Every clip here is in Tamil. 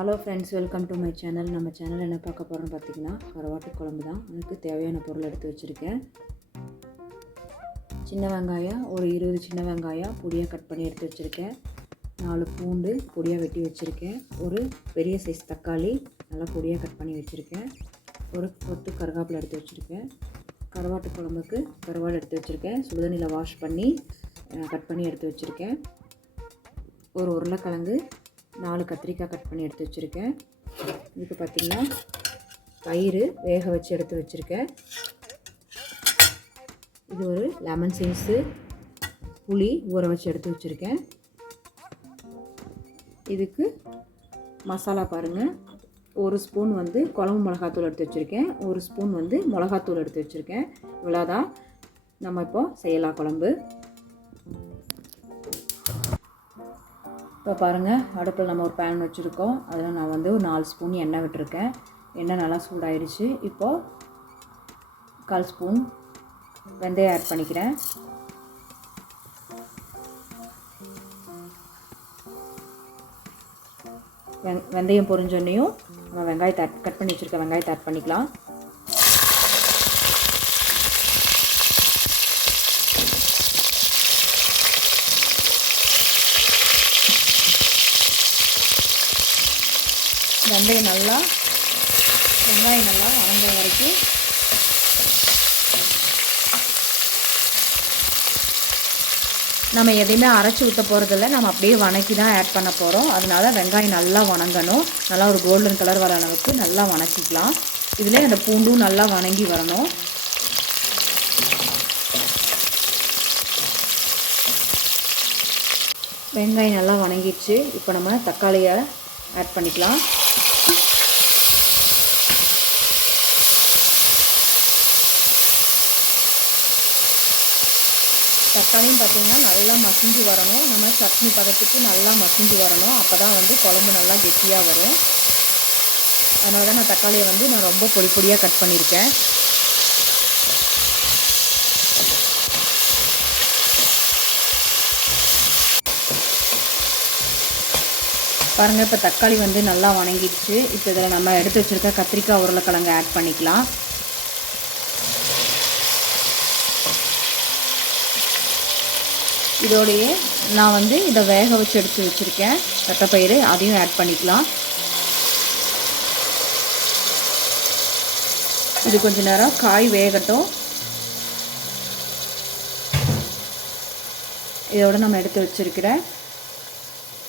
Hello friends, welcome to my channel. நம்ம சேனல் என்ன பார்க்க போகிறோம்னு பார்த்தீங்கன்னா கருவாட்டு குழம்பு தான். அதுக்கு தேவையான பொருள் எடுத்து வச்சுருக்கேன். சின்ன வெங்காயம் ஒரு 20 சின்ன வெங்காயம் பொடியாக கட் பண்ணி எடுத்து வச்சுருக்கேன். 4 பூண்டு பொடியாக வெட்டி வச்சுருக்கேன். ஒரு பெரிய சைஸ் தக்காளி நல்லா பொடியாக கட் பண்ணி வச்சுருக்கேன். ஒரு கொத்து கருவேப்பிலை எடுத்து வச்சுருக்கேன். கருவாட்டு குழம்புக்கு கருவாடு எடுத்து வச்சுருக்கேன். சுடுதண்ணியில் வாஷ் பண்ணி கட் பண்ணி எடுத்து வச்சுருக்கேன். ஒரு உருளைக்கிழங்கு 4 கத்திரிக்காய் கட் பண்ணி எடுத்து வச்சுருக்கேன். இதுக்கு பார்த்திங்கன்னா தயிர் வேக வச்சு எடுத்து வச்சுருக்கேன். இது ஒரு லெமன் சைஸு புளி ஊற வச்சு எடுத்து வச்சுருக்கேன். இதுக்கு மசாலா பாருங்கள், 1 ஸ்பூன் குழம்பு மிளகாத்தூள் எடுத்து வச்சுருக்கேன். 1 ஸ்பூன் மிளகாத்தூள் எடுத்து வச்சுருக்கேன். இவ்வளோதான். நம்ம இப்போ செய்யலாம் குழம்பு. இப்போ பாருங்கள், அடுப்பில் நம்ம ஒரு பேன் வச்சுருக்கோம். அதில் நான் ஒரு 4 ஸ்பூன் எண்ணெய் விட்டுருக்கேன். எண்ணெய் நல்லா சூடாயிடுச்சு. இப்போது 1/4 ஸ்பூன் வெந்தயம் ஆட் பண்ணிக்கிறேன். வெந்தயம் பொரிஞ்சோன்னையும் நம்ம வெங்காயத்தை கட் பண்ணி வச்சுருக்க வெங்காயத்தை ஆட் பண்ணிக்கலாம். வெங்காயம் நல்லா வதங்க வரைக்கும் நம்ம எதையுமே அரைச்சி ஊற்ற போகிறதில்ல, நம்ம அப்படியே வணக்கி தான் ஆட் பண்ண போகிறோம். அதனால வெங்காயம் நல்லா வணங்கணும். நல்லா ஒரு கோல்டன் கலர் வர அளவுக்கு நல்லா வணக்கிக்கலாம். இதில் அந்த பூண்டும் நல்லா வணங்கி வரணும். வெங்காயம் நல்லா வணங்கிடுச்சு. இப்போ நம்ம தக்காளியை ஆட் பண்ணிக்கலாம். தக்காளியும் பார்த்திங்கன்னா நல்லா மசிஞ்சு வரணும். நம்ம சட்னி பதத்துக்கு நல்லா மசிஞ்சு வரணும். அப்போ தான் குழம்பு நல்லா கெட்டியாக வரும். அதனால தான் நான் தக்காளியை நான் ரொம்ப பொடியாக கட் பண்ணியிருக்கேன். பாருங்கள், இப்போ தக்காளி நல்லா வணங்கிடுச்சு. இப்போ இதில் நம்ம எடுத்து வச்சுருக்க கத்திரிக்காய் உருளைக்கிழங்கு ஆட் பண்ணிக்கலாம். இதோடையே நான் இதை வேக வச்சு எடுத்து வச்சுருக்கேன் தட்டைப்பயிறு, அதையும் ஆட் பண்ணிக்கலாம். இது கொஞ்சம் நேரம் காய் வேகட்டும். இதோட நம்ம எடுத்து வச்சுருக்கிற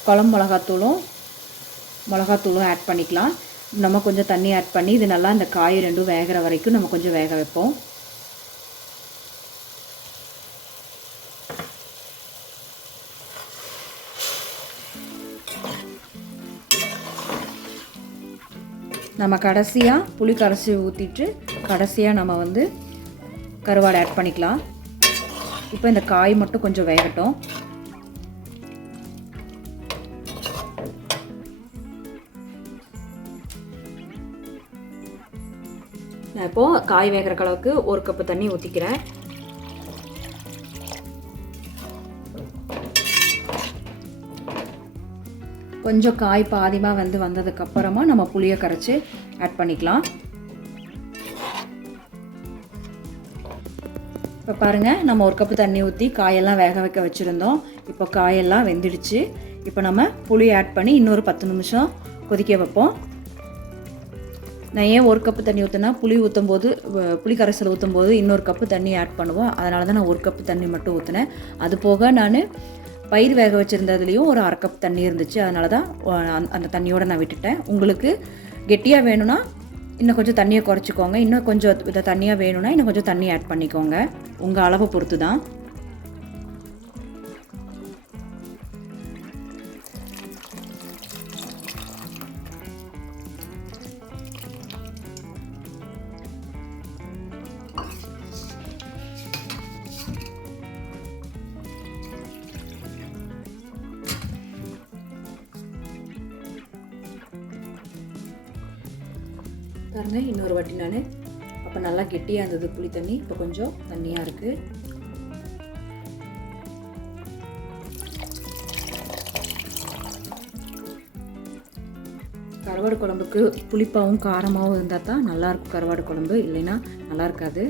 குழம்பு மிளகாத்தூளும் ஆட் பண்ணிக்கலாம். நம்ம கொஞ்சம் தண்ணி ஆட் பண்ணி இது நல்லா இந்த காய் ரெண்டும் வேகிற வரைக்கும் நம்ம கொஞ்சம் வேக வைப்போம். நம்ம கடைசியாக புளி கரைச்சி ஊற்றிட்டு கடைசியாக நம்ம கருவாடு ஆட் பண்ணிக்கலாம். இப்போ இந்த காய் மட்டும் கொஞ்சம் வேகட்டும். நான் இப்போது காய் வேகிற அளவுக்கு 1 கப்பு தண்ணி ஊற்றிக்கிறேன். கொஞ்சம் காய் பாதிமாக வந்ததுக்கப்புறமா நம்ம புளியை கரைச்சி ஆட் பண்ணிக்கலாம். இப்போ பாருங்கள், நம்ம 1 கப்பு தண்ணி ஊற்றி காயெல்லாம் வேக வைக்க வச்சுருந்தோம். இப்போ காயெல்லாம் வெந்துடுச்சு. இப்போ நம்ம புளி ஆட் பண்ணி இன்னொரு 10 நிமிஷம் கொதிக்க வைப்போம். நான் ஏன் 1 கப்பு தண்ணி ஊற்றினா புளி கரைசல் ஊற்றும்போது இன்னொரு கப்பு தண்ணி ஆட் பண்ணுவோம். அதனால தான் நான் 1 கப்பு தண்ணி மட்டும் ஊற்றினேன். அது போக நான் பயிர் வேக வச்சுருந்ததுலேயும் ஒரு 1/2 கப் தண்ணி இருந்துச்சு. அதனால தான் அந்த தண்ணியோடு நான் விட்டுட்டேன். உங்களுக்கு கெட்டியாக வேணும்னா இன்னும் கொஞ்சம் தண்ணியை குறைச்சிக்கோங்க. இன்னும் கொஞ்சம் இதை தண்ணியாக வேணும்னா இன்னும் கொஞ்சம் தண்ணி ஆட் பண்ணிக்கோங்க. உங்கள் அளவை பொறுத்து தான். பாருங்கள், இன்னொரு வாட்டி நான் அப்போ நல்லா கெட்டியாக இருந்தது புளி தண்ணி, இப்போ கொஞ்சம் தண்ணியாக இருக்குது. கருவாடு குழம்புக்கு புளிப்பாகவும் காரமாகவும் இருந்தால் தான் நல்லாயிருக்கும் கருவாடு குழம்பு, இல்லைன்னா நல்லா இருக்காது.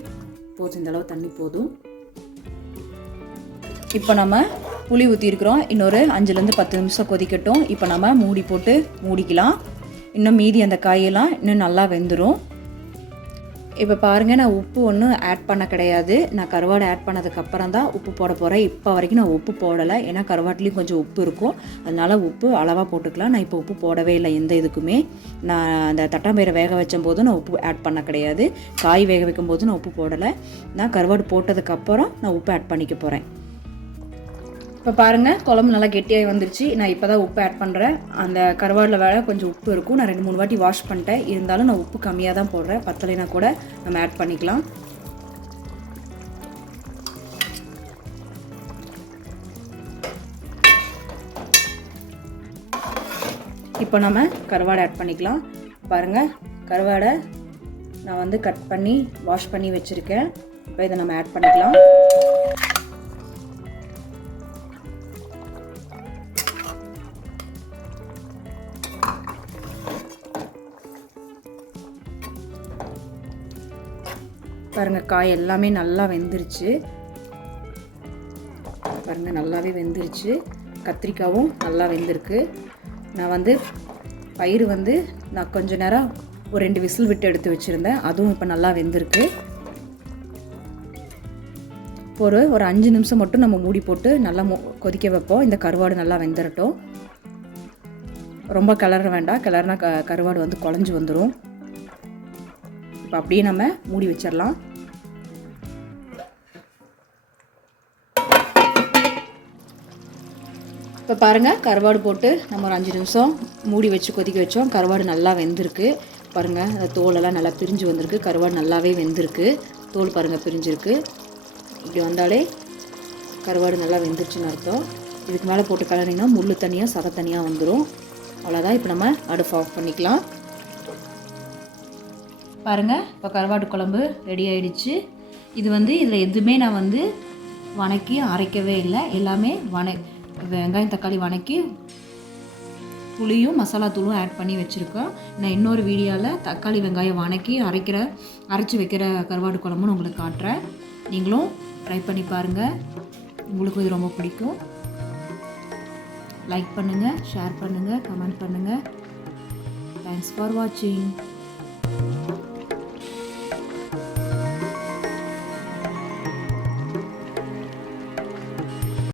போதும், இந்த அளவு தண்ணி போதும். இப்போ நம்ம புளி ஊற்றிருக்கிறோம். இன்னொரு 5லேருந்து 10 நிமிஷம் கொதிக்கட்டும். இப்போ நம்ம மூடி போட்டு மூடிக்கலாம். இன்னும் மீதி அந்த காயெல்லாம் இன்னும் நல்லா வெந்துடும். இப்போ பாருங்கள், நான் உப்பு ஒன்றும் ஆட் பண்ண கிடையாது. நான் கருவாடு ஆட் பண்ணதுக்கப்புறம் தான் உப்பு போட போகிறேன். இப்போ வரைக்கும் நான் உப்பு போடலை, ஏன்னா கருவாட்டிலையும் கொஞ்சம் உப்பு இருக்கும். அதனால் உப்பு அளவாக போட்டுக்கலாம். நான் இப்போ உப்பு போடவே இல்லை எந்த இதுக்குமே. நான் அந்த தட்டாம்பயிரை வேக வைக்கும் போதும் நான் உப்பு ஆட் பண்ண கிடையாது. காய் வேக வைக்கும் போதும் நான் உப்பு போடலை. நான் கருவாடு போட்டதுக்கப்புறம் நான் உப்பு ஆட் பண்ணிக்க போகிறேன். இப்போ பாருங்கள், குழம்பு நல்லா கெட்டியாகி வந்துருச்சு. நான் இப்போ தான் உப்பு ஆட் பண்ணுறேன். அந்த கருவாடில் வேலை கொஞ்சம் உப்பு இருக்கும். நான் 2-3 வாட்டி வாஷ் பண்ணிட்டேன். இருந்தாலும் நான் உப்பு கம்மியாக தான் போடுறேன். பத்தலைனா கூட நம்ம ஆட் பண்ணிக்கலாம். இப்போ நம்ம கருவாடை ஆட் பண்ணிக்கலாம். பாருங்கள், கருவாடை நான் வந்து கட் பண்ணி வாஷ் பண்ணி வச்சுருக்கேன். இப்போ இதை நம்ம ஆட் பண்ணிக்கலாம். பாருங்கள், காய் எல்லாமே நல்லா வெந்துருச்சு. பாருங்கள், நல்லாவே வெந்துருச்சு. கத்திரிக்காயும் நல்லா வெந்திருக்கு. நான் வந்து பயிறு வந்து நான் கொஞ்சம் நேரம் ஒரு 2 விசில் விட்டு எடுத்து வச்சுருந்தேன். அதுவும் இப்போ நல்லா வெந்திருக்கு. ஒரு 5 நிமிஷம் மட்டும் நம்ம மூடி போட்டு நல்லா கொதிக்க வைப்போம். இந்த கருவாடு நல்லா வெந்துடட்டும். ரொம்ப கிளற வேண்டாம், கிளறினா கருவாடு வந்து குழஞ்சி வந்துடும். இப்போ அப்படியே நம்ம மூடி வச்சிடலாம். இப்போ பாருங்கள், கருவாடு போட்டு நம்ம ஒரு 5 நிமிஷம் மூடி வச்சு கொதிக்க வச்சோம். கருவாடு நல்லா வெந்திருக்கு. பாருங்கள், அந்த தோலெல்லாம் நல்லா பிரிஞ்சு வந்திருக்கு. கருவாடு நல்லாவே வெந்திருக்கு. தோல் பாருங்கள் பிரிஞ்சிருக்கு. இப்படி வந்தாலே கருவாடு நல்லா வெந்துருச்சுன்னு அர்த்தம். இதுக்கு மேலே போட்டு கலரிங்கன்னா முள் தனியாக சதை தனியாக வந்துடும். அவ்வளோதான். இப்போ நம்ம அடுப்பு ஆஃப் பண்ணிக்கலாம். பாருங்கள், இப்போ கருவாட்டு குழம்பு ரெடி ஆகிடுச்சு. இது வந்து இதில் எதுவுமே நான் வந்து வணக்கி அரைக்கவே இல்லை. எல்லாமே வெங்காயம் தக்காளி வணக்கி புளியும் மசாலா தூளும் ஆட் பண்ணி வச்சுருக்கேன். நான் இன்னொரு வீடியோவில் தக்காளி வெங்காயம் வணக்கி அரைச்சி வைக்கிற கருவாட்டு குழம்புன்னு உங்களுக்கு காட்டுறேன். நீங்களும் ட்ரை பண்ணி பாருங்கள். உங்களுக்கும் இது ரொம்ப பிடிக்கும். லைக் பண்ணுங்கள், ஷேர் பண்ணுங்கள், கமெண்ட் பண்ணுங்கள். தேங்க்ஸ் ஃபார் வாட்சிங்.